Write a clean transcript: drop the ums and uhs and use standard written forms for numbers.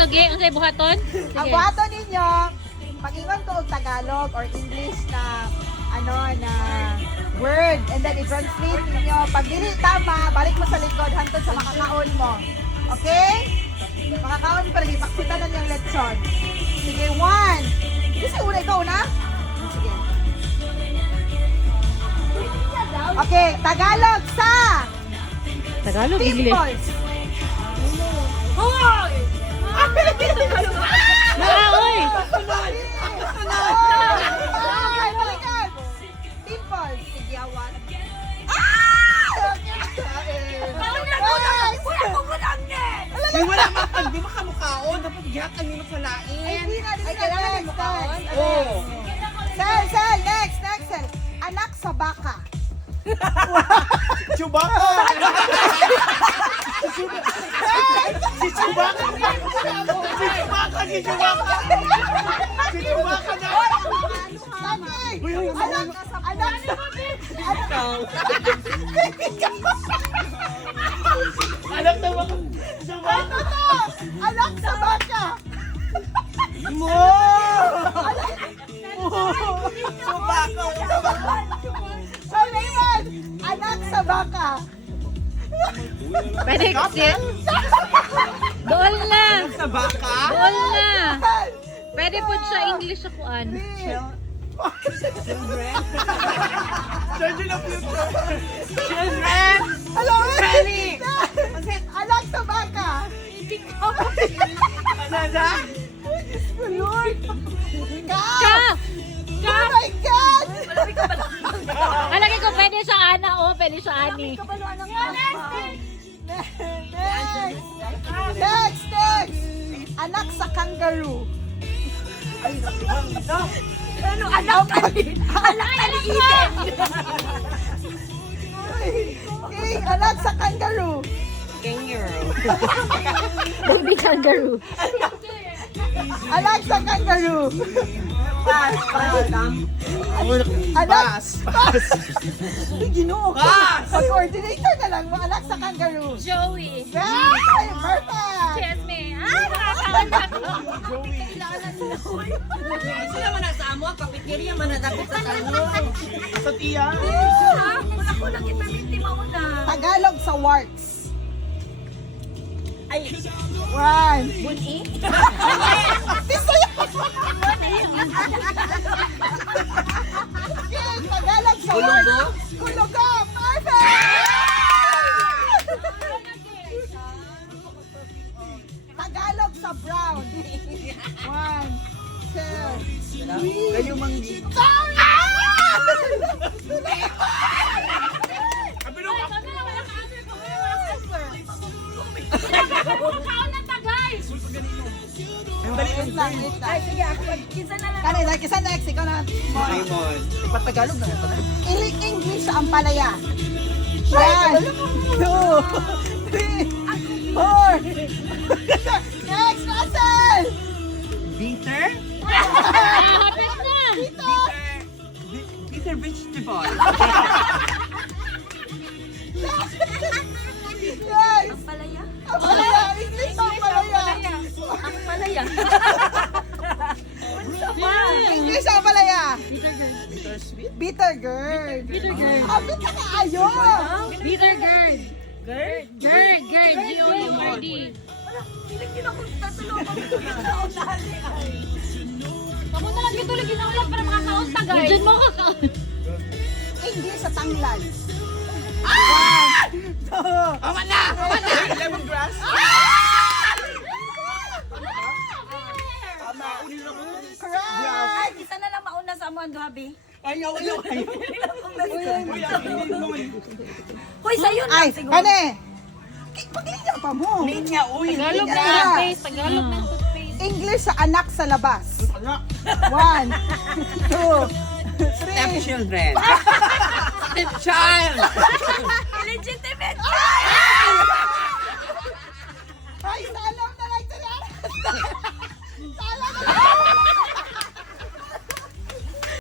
sige. Unsay buhaton? Ang Sige. buhaton ninyo, pag-ingon ko og Tagalog or English na na word and then i-translate ninyo. Pag dili tama, balik mo sa likod hantod sa makakaon mo. Okay? Makakaon mo para ipaksita na niyang lesson. Sige, 1. Kasi una ikaw na? Sige. Okay, Tagalog sa Tagalog, English. pimples. Hoy! Oy! Pimples. Sigyawan. Ay, wala man, di makamukhaon. Dapat gihakan nimo sa lain. Ay, kailangan mo kaon. Oo. Sel, next, Sel. Anak sa baka. Chewbacca! Si Chewbacca! Si Chewbacca! Si Chewbacca! Si Chewbacca na! Alam na ba? Anak sa baka. Mo! Chewbacca! Sulaiman, anak sa baka. Pwede kasi. Doon na. Sa baka? Doon na. Pwede po sa English ako Children of future! Children! Hello, Penny! anak sa baka. Nada? Lord. Ka! Oh my God! Alagay ko pwede sa Ana o pwede sa Ani. Next. Anak sa kangaroo. Ano, anak ka ni Eden. Okay, anak sa kangaroo. Baby kangaroo. Anak sa kangaroo. Anak. Ginoo. Pass! Coordinator na lang mo, anak sa kangaroo. Joey. Ay, perfect. Jasmine. Nakakawan ako. Sila man nasa amo, kapitiriya man nadapit sa kano. Sa tiya? Ako lang kita minti mauna. Tagalog sa warts. Ay, 1. buni? Okay, Tagalog sa warts. Kulugo. Perfect. Tagalog sa brown. 1, 2, 3. Kayo manggi. Ang dali Wait lang, wait lang. Ay, sige, ako. Kinsa na lang. Kanina, kisa next, ikaw na. Raymond. Ipatagalog na ito. Ilik English sa ampalaya. 1, 2, 3, 4. Next, Russell! Bitter? Hapit na. Bitter vegetable. Next! Palaya? Ampalaya! English sa ampalaya! Ang palaya. English sa ampalaya! Bitter sweet? Bitter girl! Bitter girl. Kapit ka kaayo! Bitter girl. Gird. G-O-U-R-D. Hindi ako tatulungan. Kamu na lang ito lagi na ulat para makakaon tagay. Diyan mo kakaon. English sa tanglad. Awan na! Awan na! Lemongrass? Correct! Ay, kita na lang mauna sa amo ang gabi. Ayaw, ayaw, ayaw. Uy, ang hindi naman. Hoy, sa'yo na Ay, siguro. kane! Pag-linya pa mo! Ninya, uy. Tagalog ng Yeah. toothpaste. Tagalog ng toothpaste. English sa anak sa labas. Anak. 1, 2, 3. Stepchildren. Stepchild. Illegitimate. Ay,